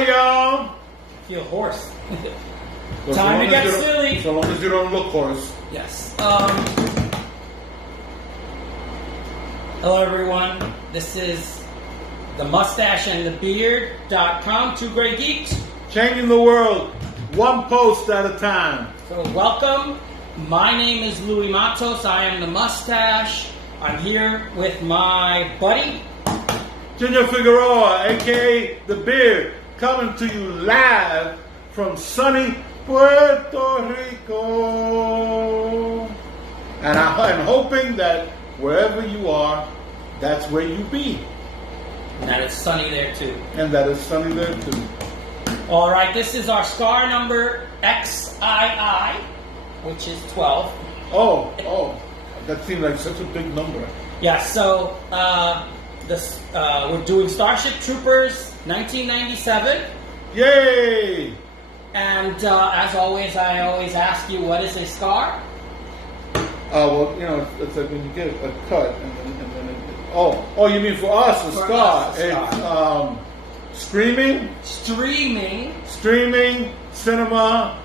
Hi, y'all. I feel hoarse. So Time to get silly. So long as you don't look hoarse. Yes. Hello, everyone. This is the Mustache and the Beard.com. Two great geeks. Changing the world, one post at a time. So, welcome. My name is Louis Matos. I am the Mustache. I'm here with my buddy, Junior Figueroa, a.k.a. The Beard, coming to you live from sunny Puerto Rico. And I'm hoping that wherever you are, that's where you be. and that it's sunny there too. And that it's sunny there too. All right, this is our scar number XII, which is 12. Oh, that seemed like such a big number. Yeah, so we're doing Starship Troopers 1997. Yay! And as always, I always ask you, what is a scar? Well, you know, it's like when you get a cut, and then oh, you mean for us, a For scar? us, a scar. It's streaming, cinema,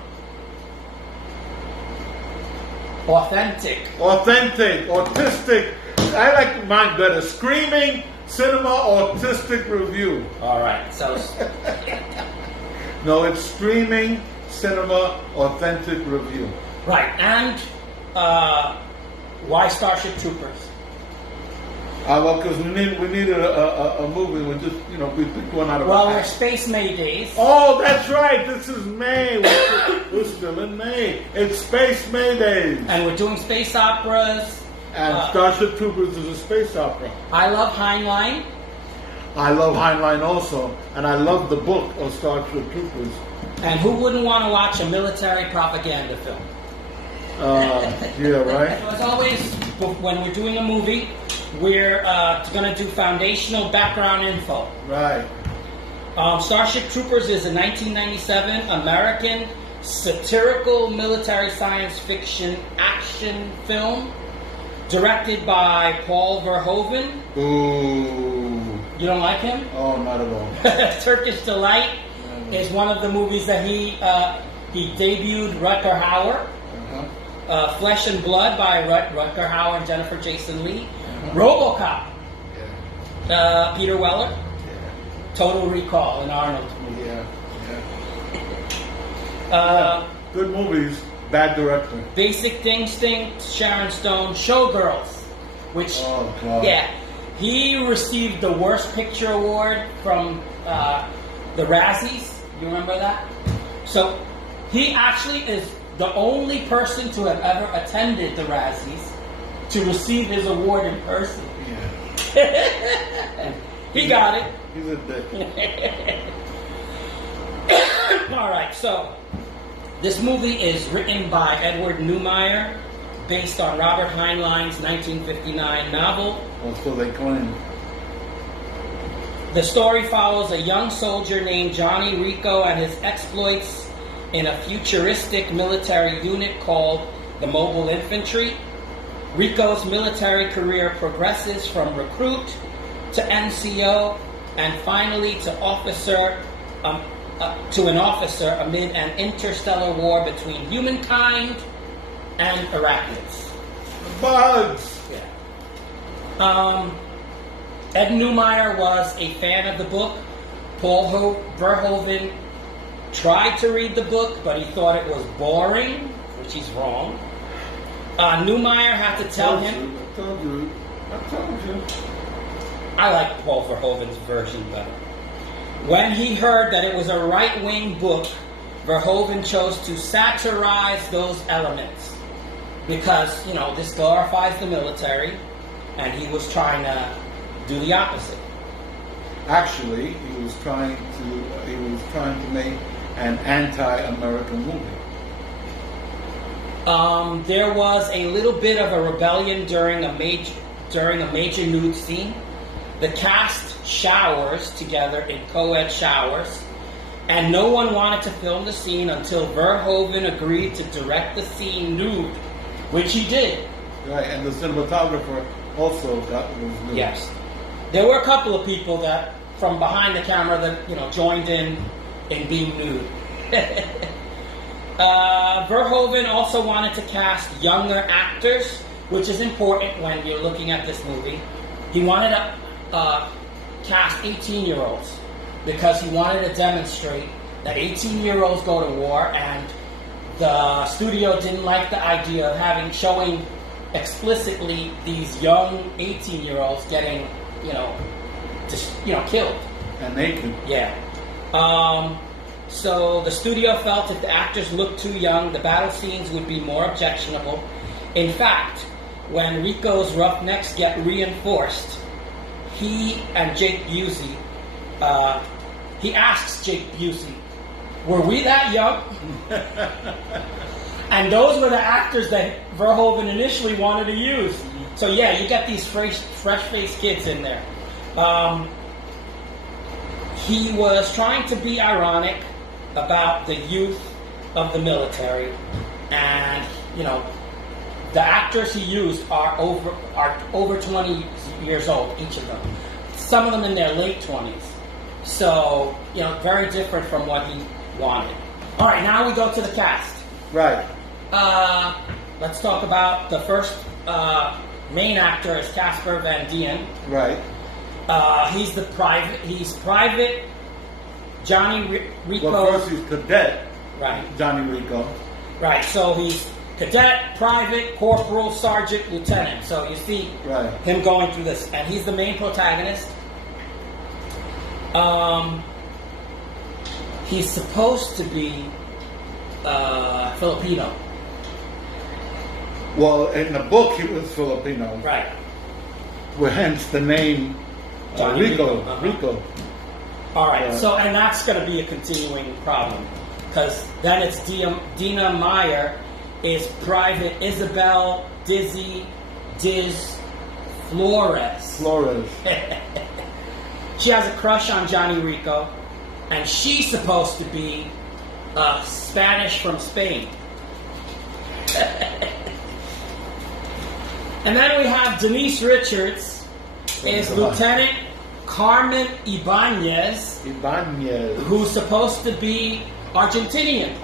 authentic. autistic. I like mine better. Screaming, cinema, autistic review. All right, so No, it's streaming, cinema, authentic review. right, and why Starship Troopers? Well, because we needed a movie. We just, we picked one out of. Well, a we're hat. Space May days. Oh, that's right. This is May. We're still in May. It's Space May Days. And we're doing space operas. And Starship Troopers is a space opera. I love Heinlein. I love Heinlein also. And I love the book of Starship Troopers. And who wouldn't want to watch a military propaganda film? Yeah, right? So as always, when we're doing a movie, we're going to do foundational background info. Right. Starship Troopers is a 1997 American satirical military science fiction action film directed by Paul Verhoeven. Ooh. You don't like him? Oh, not at all. Turkish Delight is one of the movies that he debuted Rutger Hauer. Flesh and Blood by Rutger Hauer and Jennifer Jason Leigh. RoboCop. Yeah. Peter Weller. Yeah. Total Recall in Arnold. Yeah. Good movies, bad director. Basic Instinct, Sharon Stone, Showgirls, which, Oh, God. yeah, he received the Worst Picture Award from the Razzies. You remember that? So he actually is the only person to have ever attended the Razzies to receive his award in person. Yeah. He got it. He's a dick. All right, so this movie is written by Edward Neumeier, based on Robert Heinlein's 1959 novel. Well, so they claim. The story follows a young soldier named Johnny Rico and his exploits in a futuristic military unit called the Mobile Infantry. Rico's military career progresses from recruit to NCO and finally to an officer amid an interstellar war between humankind and arachnids. Bugs! Yeah. Ed Neumeier was a fan of the book. Paul Verhoeven tried to read the book, but he thought it was boring, which he's wrong. Neumeier had to tell him... I told you. I like Paul Verhoeven's version better. When he heard that it was a right-wing book, Verhoeven chose to satirize those elements. Because, this glorifies the military, and he was trying to do the opposite. Actually, he was trying to make an anti-American movie. There was a little bit of a rebellion during a major nude scene. The cast showers together in co-ed showers, and no one wanted to film the scene until Verhoeven agreed to direct the scene nude, which he did. Right, and the cinematographer also was nude. Yes. There were a couple of people that, from behind the camera, that joined in in being nude. Verhoeven also wanted to cast younger actors, which is important when you're looking at this movie. He wanted to cast 18-year-olds because he wanted to demonstrate that 18-year-olds go to war, and the studio didn't like the idea of showing explicitly these young 18-year-olds getting, killed. And naked. Yeah. So the studio felt if the actors looked too young, the battle scenes would be more objectionable. In fact, when Rico's roughnecks get reinforced, he and Jake Busey, he asks Jake Busey, were we that young? And those were the actors that Verhoeven initially wanted to use. So yeah, you get these fresh-faced kids in there. He was trying to be ironic about the youth of the military, and the actors he used are over 20 years old, each of them. Some of them in their late 20s. So very different from what he wanted. All right, now we go to the cast. Right. Let's talk about the first main actor is Casper Van Dien. Right. He's Private Johnny Rico. Well, first he's Cadet. Right. Johnny Rico. Right. So he's Cadet, Private, Corporal, Sergeant, Lieutenant. So you see him going through this, and he's the main protagonist. He's supposed to be Filipino. Well, in the book he was Filipino. Right. Well, hence the name Rico. Uh-huh. Rico. All right. So, and that's going to be a continuing problem, because then it's Dina Meyer is Private Isabel Diz Flores. Flores. She has a crush on Johnny Rico, and she's supposed to be Spanish from Spain. And then we have Denise Richards is Lieutenant Carmen Ibanez, who's supposed to be Argentinian.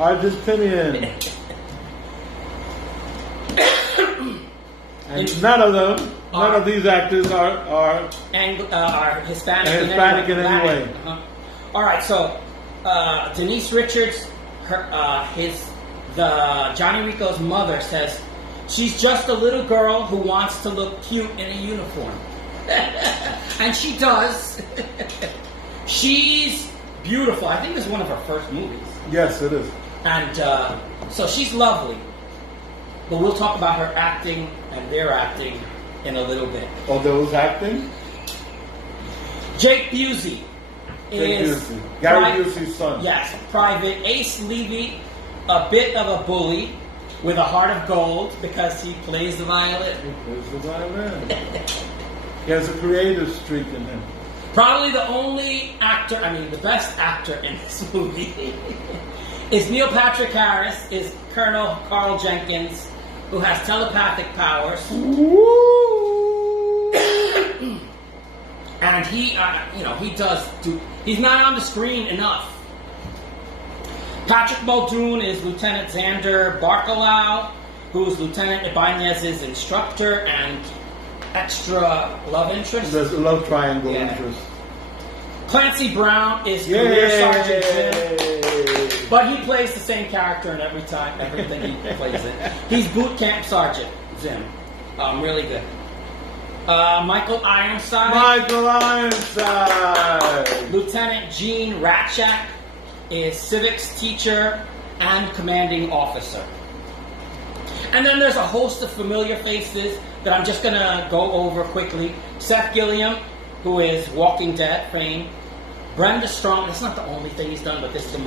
And none of these actors are Hispanic in any way. Uh-huh. All right, so Denise Richards, Johnny Rico's mother says she's just a little girl who wants to look cute in a uniform, and she does. She's beautiful. I think this is one of her first movies. Yes, it is. And so she's lovely. But we'll talk about her acting and their acting in a little bit. Oh, those acting? Jake Busey is Gary Busey's son. Yes, Private Ace Levy, a bit of a bully with a heart of gold because he plays the violin. He has a creative streak in him. Probably the only actor, the best actor in this movie is Neil Patrick Harris, is Colonel Carl Jenkins, who has telepathic powers. And he's not on the screen enough. Patrick Muldoon is Lieutenant Xander Barcalau, who's Lieutenant Ibanez's instructor and extra love interest. There's a love triangle interest. Clancy Brown is Career Sergeant Jim, but he plays the same character in everything he plays in. He's Boot Camp Sergeant Jim. Really good. Michael Ironside. Lieutenant Gene Ratchak is civics teacher and commanding officer. And then there's a host of familiar faces that I'm just going to go over quickly. Seth Gilliam, who is Walking Dead fame. Brenda Strong, that's not the only thing he's done, but this is the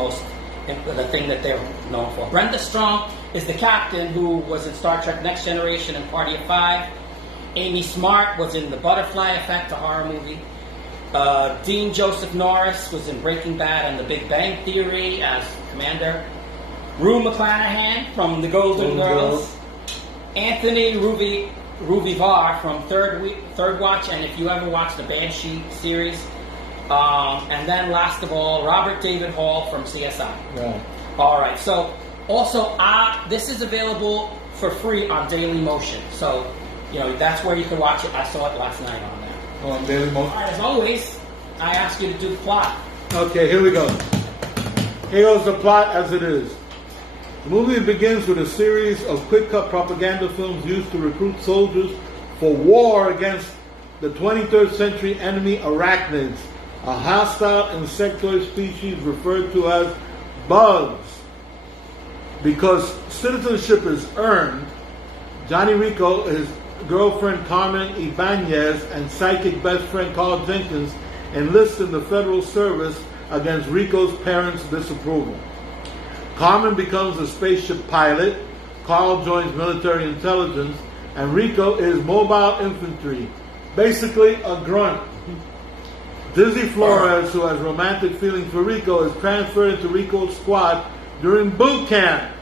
thing that they're known for. Brenda Strong is the captain who was in Star Trek Next Generation and Party of Five. Amy Smart was in The Butterfly Effect, a horror movie. Dean Joseph Norris was in Breaking Bad and The Big Bang Theory as Commander. Rue McClanahan from The Golden Girls. Anthony Ruvivar from Third Watch, and if you ever watched the Banshee series, And then last of all, Robert David Hall from CSI. Right. All right. So also, this is available for free on Daily Motion. So, that's where you can watch it. I saw it last night on there. Oh, on Daily Motion. All right, as always, I ask you to do the plot. Okay, here we go. Here goes the plot as it is. The movie begins with a series of quick-cut propaganda films used to recruit soldiers for war against the 23rd century enemy arachnids, a hostile insectoid species referred to as bugs. Because citizenship is earned, Johnny Rico, his girlfriend Carmen Ibanez, and psychic best friend Carl Jenkins enlist in the federal service against Rico's parents' disapproval. Carmen becomes a spaceship pilot, Carl joins military intelligence, and Rico is mobile infantry, basically a grunt. Dizzy Flores, who has romantic feelings for Rico, is transferred into Rico's squad during boot camp.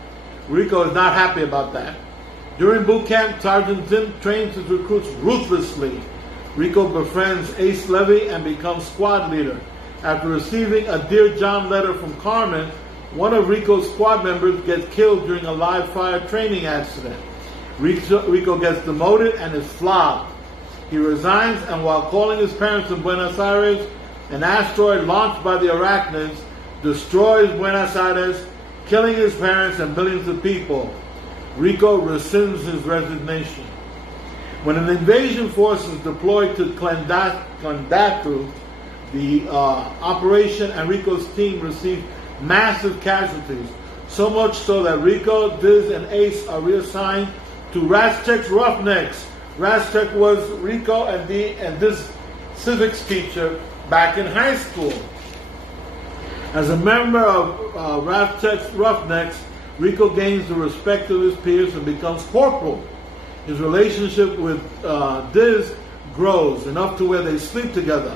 Rico is not happy about that. During boot camp, Sergeant Zim trains his recruits ruthlessly. Rico befriends Ace Levy and becomes squad leader. After receiving a Dear John letter from Carmen, one of Rico's squad members gets killed during a live fire training accident. Rico gets demoted and is flogged. He resigns, and while calling his parents in Buenos Aires, an asteroid launched by the arachnids destroys Buenos Aires, killing his parents and millions of people. Rico rescinds his resignation. When an invasion force is deployed to Clandatu, the operation and Rico's team receive massive casualties, so much so that Rico, Diz, and Ace are reassigned to Raschek's Roughnecks. Raschek was Rico and Diz's civics teacher back in high school. As a member of Raschek's Roughnecks, Rico gains the respect of his peers and becomes corporal. His relationship with Diz grows, enough to where they sleep together.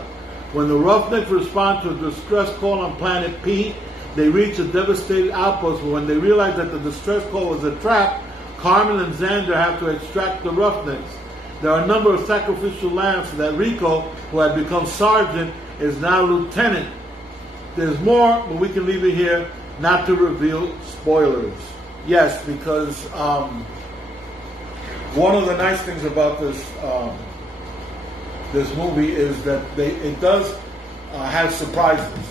When the Roughnecks respond to a distress call on Planet P, they reach a devastated outpost, but when they realize that the distress call was a trap, Carmen and Xander have to extract the Roughnecks. There are a number of sacrificial lambs so that Rico, who had become sergeant, is now lieutenant. There's more, but we can leave it here, not to reveal spoilers. Yes, because one of the nice things about this this movie is that it does have surprises.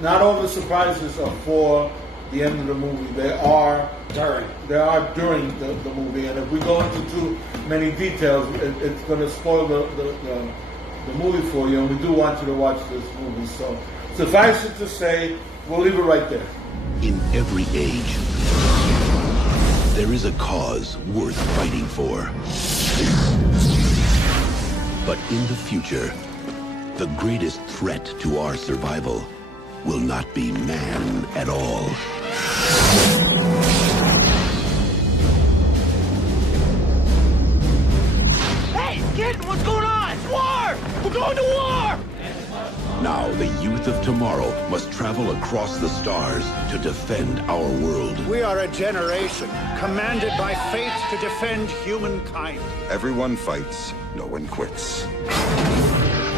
Not all the surprises are for the end of the movie. They are during the movie, and if we go into too many details, it's going to spoil the movie for you. And we do want you to watch this movie. So suffice it to say, we'll leave it right there. In every age, there is a cause worth fighting for. But in the future, the greatest threat to our survival will not be man at all. Hey, kid, what's going on? It's war! We're going to war! Now the youth of tomorrow must travel across the stars to defend our world. We are a generation commanded by fate to defend humankind. Everyone fights, no one quits.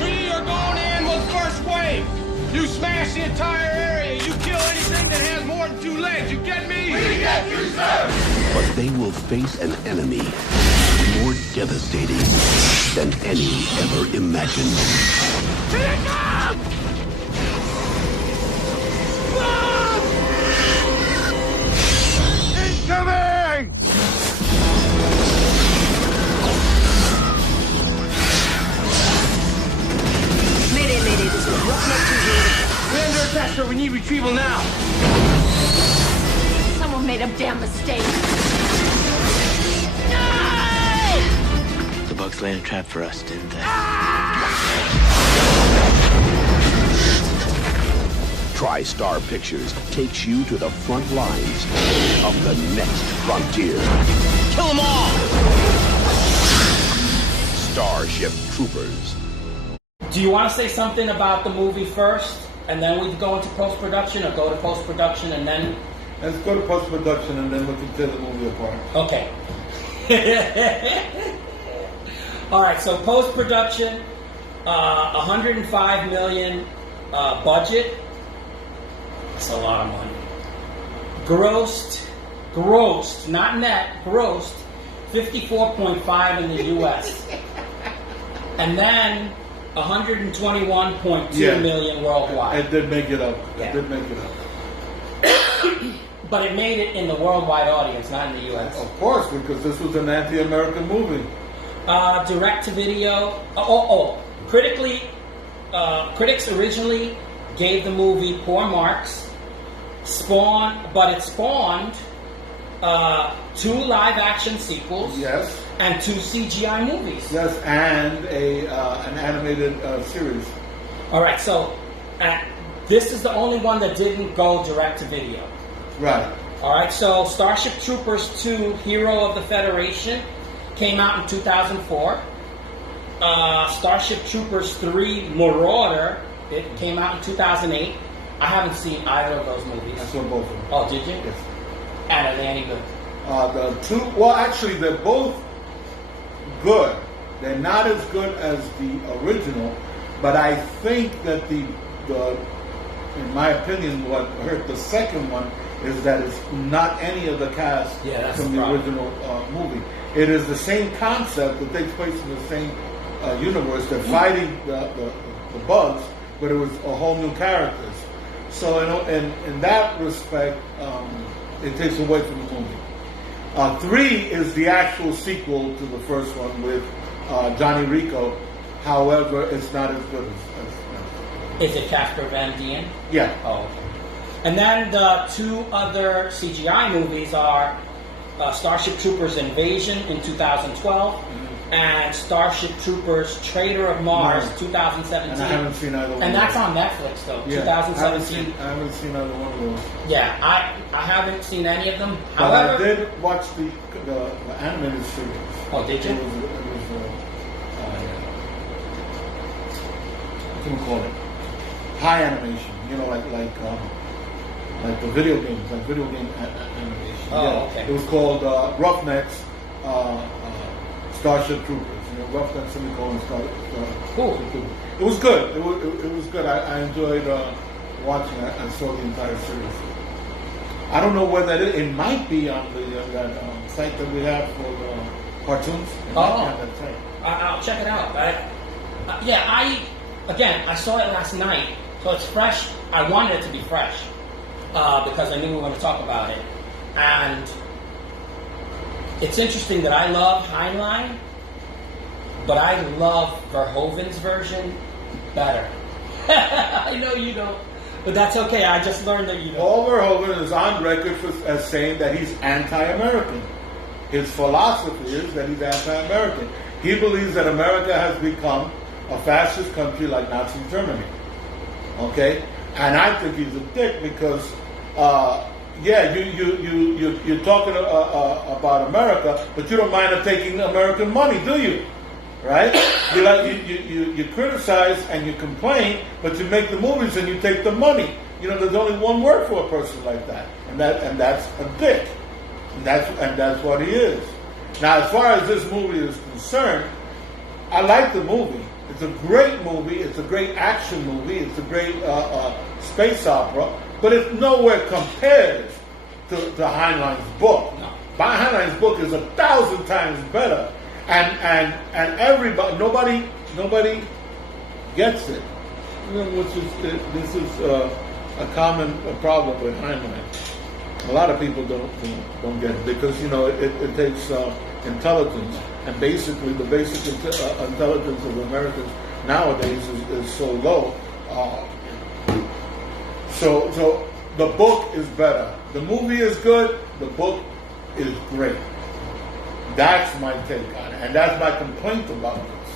We are going in with first wave. You smash the entire area. You kill anything that has more than 2 legs. You get me? We get you, sir! But they will face an enemy more devastating than any ever imagined. Here it comes! Incoming! Mayday, this is Roughneck 2 here. We're under attack, sir. We need retrieval now. Someone made a damn mistake. The bugs laid a trap for us, didn't they? TriStar Pictures takes you to the front lines of the next frontier. Kill them all! Starship Troopers. Do you want to say something about the movie first, and then we go into post-production, or go to post-production and then... Let's go to post-production and then we can tear the movie apart. Okay. All right, so post-production, $105 million budget. That's a lot of money. Grossed, not net, grossed 54.5 in the U.S. and then 121.2 million worldwide. It did make it up. Yeah. It did make it up. But it made it in the worldwide audience, not in the U.S. Of course, because this was an anti-American movie. Direct to video. Critics originally gave the movie poor marks. But it spawned 2 live-action sequels. Yes. And 2 CGI movies. Yes, and an animated series. All right, so this is the only one that didn't go direct to video. Right. All right, so Starship Troopers 2: Hero of the Federation came out in 2004. Starship Troopers 3: Marauder, it came out in 2008. I haven't seen either of those movies. I saw both of them. Oh, did you? Yes. And are they any good? The two, well, actually, they're both good. They're not as good as the original, but I think that the in my opinion, what hurt the second one is that it's not any of the cast from the original movie. It is the same concept that takes place in the same universe. They're fighting the bugs, but it was a whole new characters. So in that respect, it takes away from the movie. 3 is the actual sequel to the first one with Johnny Rico. However, it's not as good as Is it Casper Van Dien? Yeah. Oh, okay. And then the 2 other CGI movies are Starship Troopers Invasion in 2012 and Starship Troopers Traitor of Mars 2017. And I haven't seen either one. And that's on Netflix though, 2017. I haven't seen either one of those. Yeah, I haven't seen any of them. But However, I did watch the animated series. Oh, did you? It was what can we call it? High animation. You know, like the video games, like video game animation. Oh, okay. It was called Roughnecks Starship Troopers. You know, Roughnecks semicolon Starship Troopers. It was good. It was good. I enjoyed watching it. I saw the entire series. I don't know where that is. It might be on the that site that we have for cartoons. It might be on that site. I'll check it out. I saw it last night, so it's fresh. I wanted it to be fresh because I knew we were going to talk about it. And it's interesting that I love Heinlein, but I love Verhoeven's version better. I know you don't, but that's okay. I just learned that you don't. Paul Verhoeven is on record as saying that he's anti-American. His philosophy is that he's anti-American. He believes that America has become a fascist country like Nazi Germany. Okay? And I think he's a dick because, you're talking about America, but you don't mind taking American money, do you? Right? You criticize and you complain, but you make the movies and you take the money. You know, there's only one word for a person like that, and that's a dick. And that's what he is. Now, as far as this movie is concerned, I like the movie. It's a great movie. It's a great action movie. It's a great space opera. But it nowhere compares to Heinlein's book. No. Heinlein's book is 1,000 times better. And everybody, nobody gets it. You know, this is a common problem with Heinlein. A lot of people don't get it because it takes intelligence, and basically the basic intelligence of Americans nowadays is so low. So the book is better. The movie is good. The book is great. That's my take on it, and that's my complaint about this.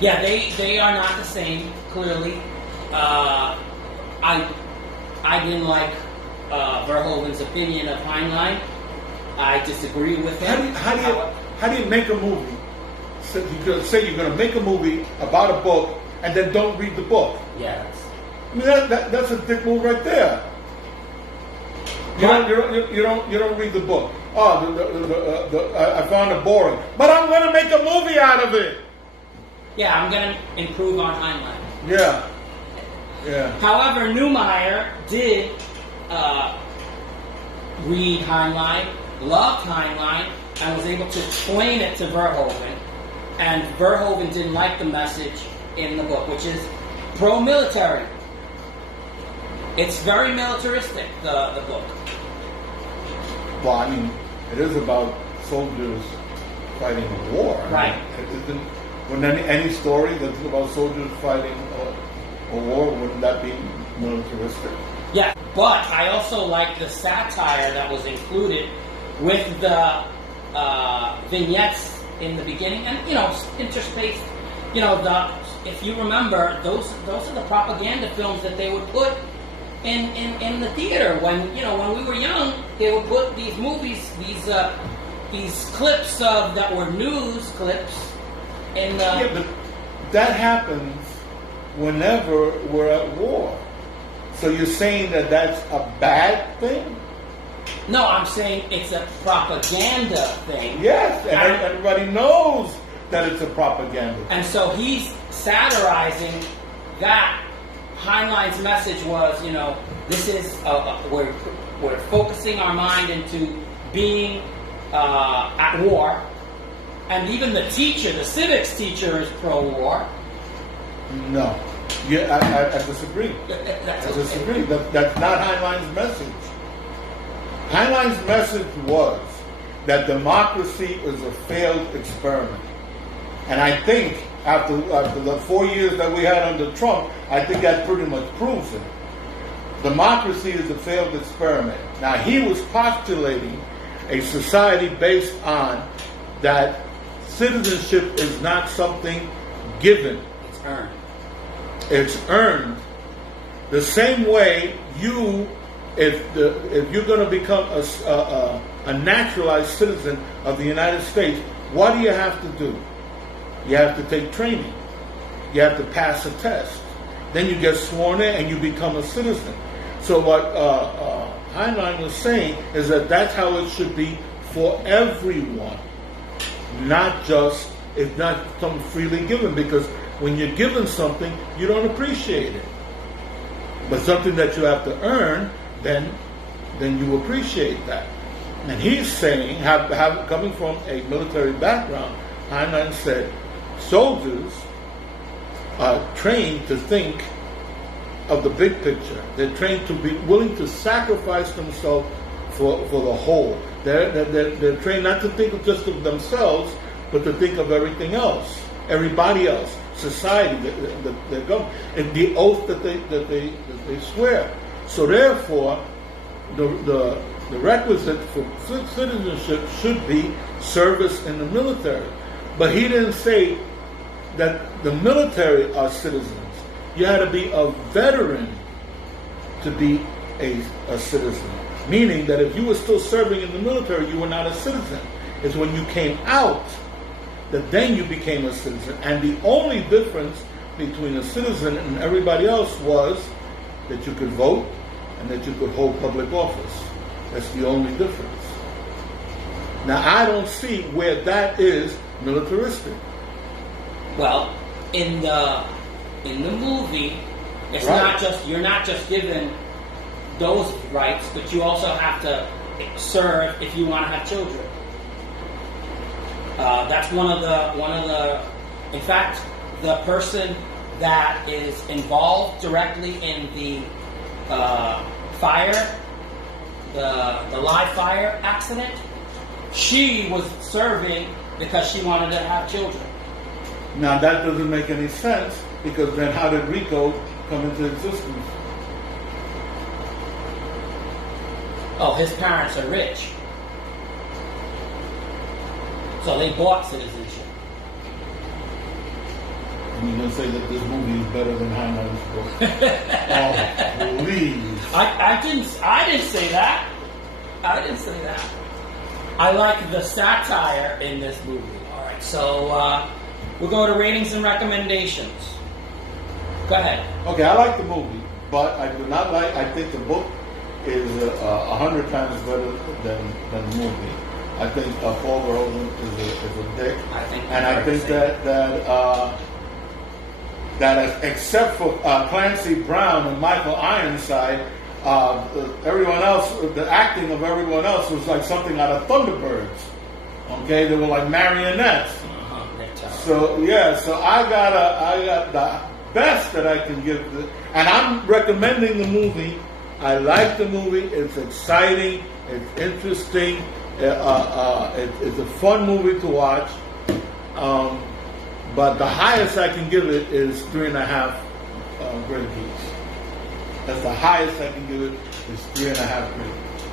Yeah, they are not the same. Clearly, I didn't like Verhoeven's opinion of Heinlein. I disagree with him. How do you make a movie? So you say you're going to make a movie about a book and then don't read the book. Yeah. I mean that's a dick move right there. You don't read the book. Oh, I found it boring, but I'm going to make a movie out of it. Yeah, I'm gonna improve on Heinlein. Yeah. Yeah. However, Neumeier did read Heinlein, loved Heinlein, and was able to explain it to Verhoeven. And Verhoeven didn't like the message in the book, which is pro-military. It's very militaristic, the book. Well, I mean, it is about soldiers fighting a war. Right. Wouldn't any story that's about soldiers fighting a war, wouldn't that be militaristic? Yeah, but I also like the satire that was included with the vignettes in the beginning, and interspaced. If you remember, those are the propaganda films that they would put in the theater when we were young. They would put these movies, these clips that were news clips in the. Yeah, but that happens whenever we're at war. So you're saying that that's a bad thing? No, I'm saying it's a propaganda thing. Yes, and everybody knows that it's a propaganda thing. And so he's satirizing that. Heinlein's message was, this is we're focusing our mind into being at war, and even the teacher, the civics teacher, is pro-war. No, I disagree. I disagree. That's not Heinlein's message. Heinlein's message was that democracy is a failed experiment, and I think after the 4 years that we had under Trump, I think that pretty much proves it. Democracy is a failed experiment. Now, he was postulating a society based on that citizenship is not something given. It's earned. It's earned. The same way if you're going to become a naturalized citizen of the United States, what do you have to do? You have to take training. You have to pass a test. Then you get sworn in and you become a citizen. So what Heinlein was saying is that that's how it should be for everyone. It's not something freely given, because when you're given something, you don't appreciate it. But something that you have to earn, then you appreciate that. And he's saying, coming from a military background, Heinlein said, soldiers are trained to think of the big picture. They're trained to be willing to sacrifice themselves for the whole. They're trained not to think just of themselves, but to think of everything else, everybody else, society, their government, and the oath that they swear. So therefore, the requisite for citizenship should be service in the military. But he didn't say that the military are citizens. You had to be a veteran to be a citizen. Meaning that if you were still serving in the military, you were not a citizen. It's when you came out that then you became a citizen. And the only difference between a citizen and everybody else was that you could vote and that you could hold public office. That's the only difference. Now, I don't see where that is militaristic. Well, in the movie, it's not just, you're not just given those rights, but you also have to serve if you want to have children. That's one of the. In fact, the person that is involved directly in the fire, the live fire accident, she was serving because she wanted to have children. Now that doesn't make any sense, because then how did RICO come into existence? Oh, his parents are rich. So they bought citizenship. And you're going to say that this movie is better than Heinlein's book? Oh, please. I didn't say that. I didn't say that. I like the satire in this movie. All right, so we'll go to ratings and recommendations. Go ahead. Okay, I like the movie, but I do not like. I think the book is 100 times better than the movie. I think Paul Verhoeven is a dick, I think and I think that that except for Clancy Brown and Michael Ironside, everyone else, the acting of everyone else was like something out of Thunderbirds. Okay, they were like marionettes. So yeah, so I got the best that I can give, and I'm recommending the movie. I like the movie. It's exciting. It's interesting. It's a fun movie to watch. But the highest I can give it is 3.5 grade geeks. That's the highest I can give it, is 3.5 grade geeks.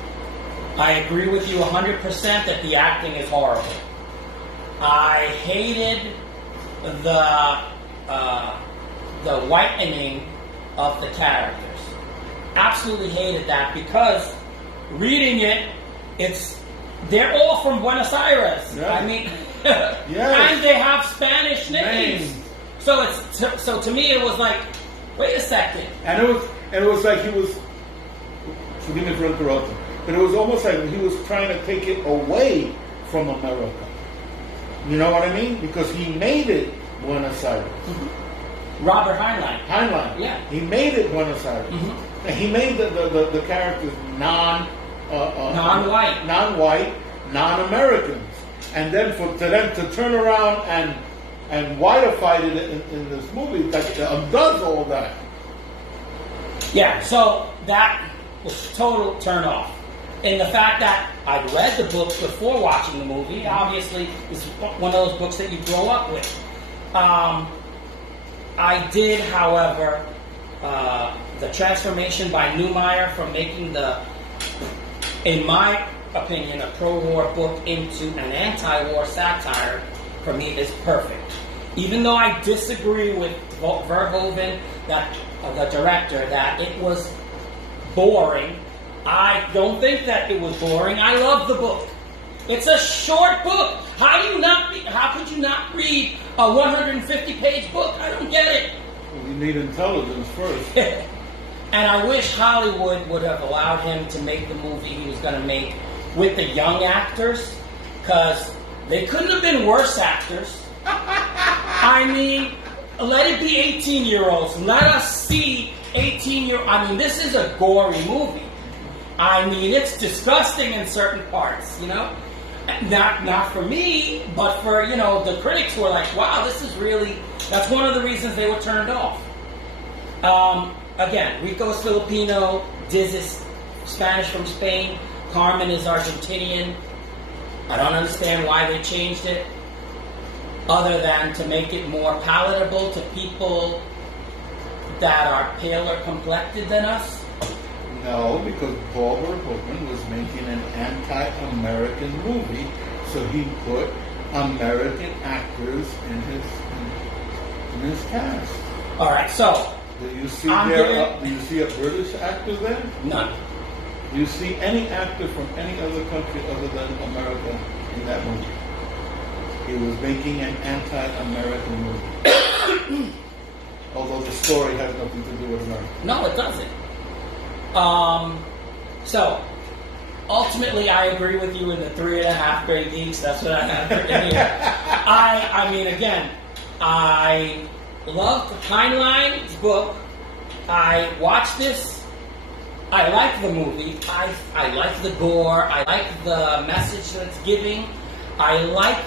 I agree with you 100% that the acting is horrible. I hated the whitening of the characters. Absolutely hated that, because reading it, they're all from Buenos Aires. Yeah. I mean, yes. And they have Spanish names. So to me it was like, wait a second. And it was like he was, forgive me for interrupting, but it was almost like he was trying to take it away from America. You know what I mean? Because he made it Buenos Aires. Mm-hmm. Robert Heinlein. Yeah. He made it Buenos Aires. Mm-hmm. And he made the characters non-white, non-Americans. And then for them to turn around and whiteified it in this movie, that does all that. Yeah, so that was total turn off. And the fact that I'd read the book before watching the movie, obviously, is one of those books that you grow up with. I did, however, the transformation by Neumeier from making in my opinion, a pro-war book into an anti-war satire, for me, is perfect. Even though I disagree with Verhoeven, that the director, that it was boring, I don't think that it was boring. I love the book. It's a short book. How could you not read a 150-page book? I don't get it. Well, you need intelligence first. And I wish Hollywood would have allowed him to make the movie he was going to make with the young actors, because they couldn't have been worse actors. I mean, let it be 18-year-olds. Let us see 18-year-olds. I mean, this is a gory movie. I mean, it's disgusting in certain parts, you know? Not for me, but for, the critics were like, wow, this is really... That's one of the reasons they were turned off. Again, Rico's Filipino, Diz is Spanish from Spain, Carmen is Argentinian. I don't understand why they changed it, other than to make it more palatable to people that are paler complected than us. No, because Paul Verhoeven was making an anti-American movie, so he put American actors in his cast. All right, so do you see do you see a British actor there? None. Do you see any actor from any other country other than America in that movie? He was making an anti-American movie. Although the story has nothing to do with America. No, it doesn't. So, ultimately, I agree with you in the 3.5 grade geeks. That's what I have written here. I mean, again, I loved Heinlein's book. I watched this. I like the movie. I like the gore. I like the message that it's giving. I like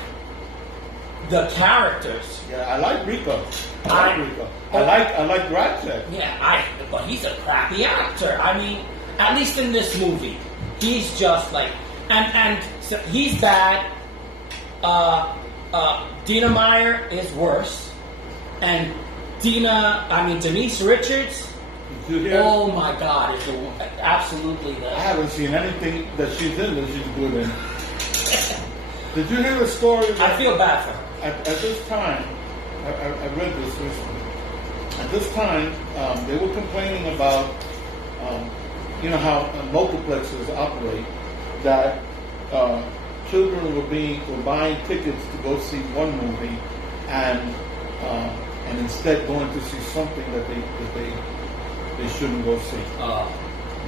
the characters. Yeah, I like Rico. I like Ratchet. Yeah, but he's a crappy actor. I mean, at least in this movie, he's just like, and so he's bad. Dina Meyer is worse, and Denise Richards. Oh my God, is absolutely the. I haven't seen anything that she's in that she's good in. Did you hear the story? I feel bad for her. At this time, I read this recently. At this time, they were complaining about, how multiplexes operate. That children were buying tickets to go see one movie, and instead going to see something that they shouldn't go see.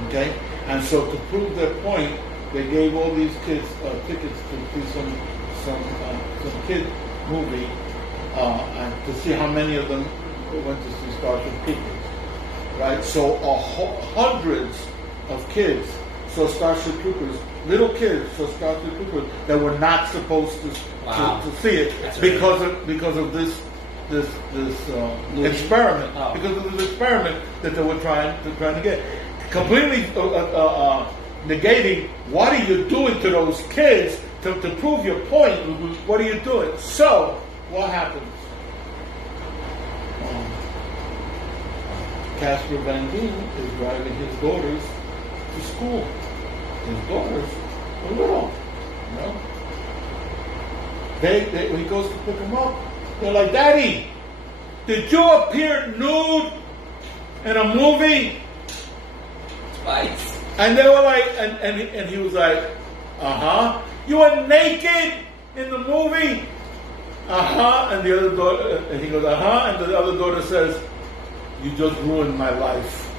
Okay, and so to prove their point, they gave all these kids tickets to see some kid movie, and to see how many of them went to see Starship Troopers, right? So hundreds of kids saw Starship Troopers, little kids saw Starship Troopers that were not supposed to see it because of this experiment, because of this experiment that they were trying to get, completely negating what are you doing to those kids to prove your point. What are you doing? So what happens? Casper Van Dien is driving his daughters to school. His daughters were little, you know. He goes to pick them up. They're like, "Daddy, did you appear nude in a movie?" Twice. And they were like, and he was like, "Uh-huh. You were naked in the movie?" "Uh-huh." And the other daughter, and he goes, "Uh-huh." And the other daughter says, "You just ruined my life."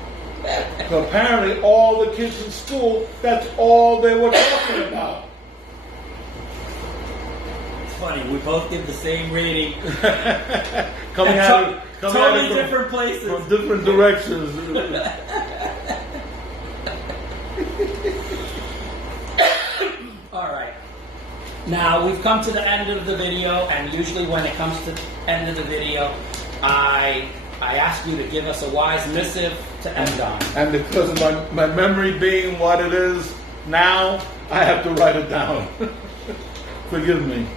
So apparently all the kids in school, that's all they were talking about. It's funny, we both give the same rating. Totally different places. From different directions. All right. Now, we've come to the end of the video, and usually when it comes to the end of the video, I ask you to give us a wise missive to end on. And because of my memory being what it is now, I have to write it down. Forgive me.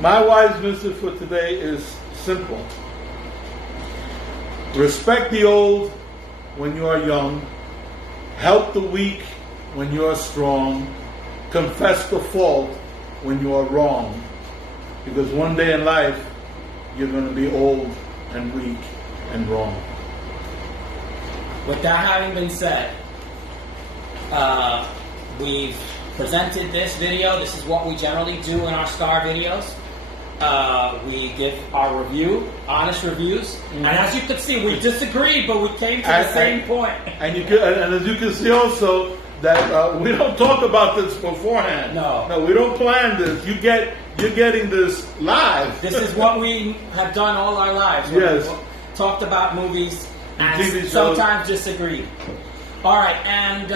My wise missive for today is simple. Respect the old when you are young. Help the weak when you are strong. Confess the fault when you are wrong. Because one day in life, you're going to be old and weak and wrong. With that having been said, we've presented this video. This is what we generally do in our Star videos. We give our review, honest reviews, and as you can see, we disagreed, but we came to the same point. And as you can see also that we don't talk about this beforehand. No, we don't plan this. You're getting this live. This is what we have done all our lives. Yes. We've talked about movies and TV shows. sometimes disagreed. All right, and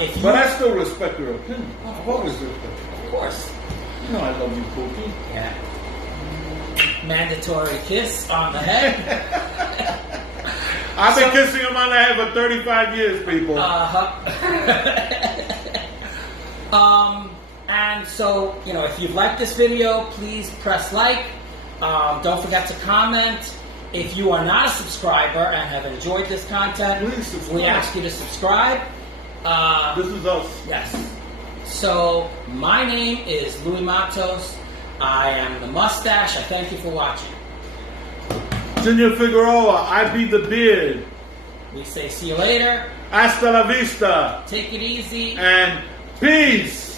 if you... But I still respect your opinion. I've always respected you. Of course. You know I love you, Pookie. Yeah. Mandatory kiss on the head. I've been kissing him on the head for 35 years, people. And so, if you've liked this video, please press like. Don't forget to comment. If you are not a subscriber and have enjoyed this content, please subscribe. We ask you to subscribe. This is us. Yes. So, my name is Louis Matos. I am the Mustache. I thank you for watching. Junior Figueroa, I be the beard. We say see you later. Hasta la vista. Take it easy. And peace.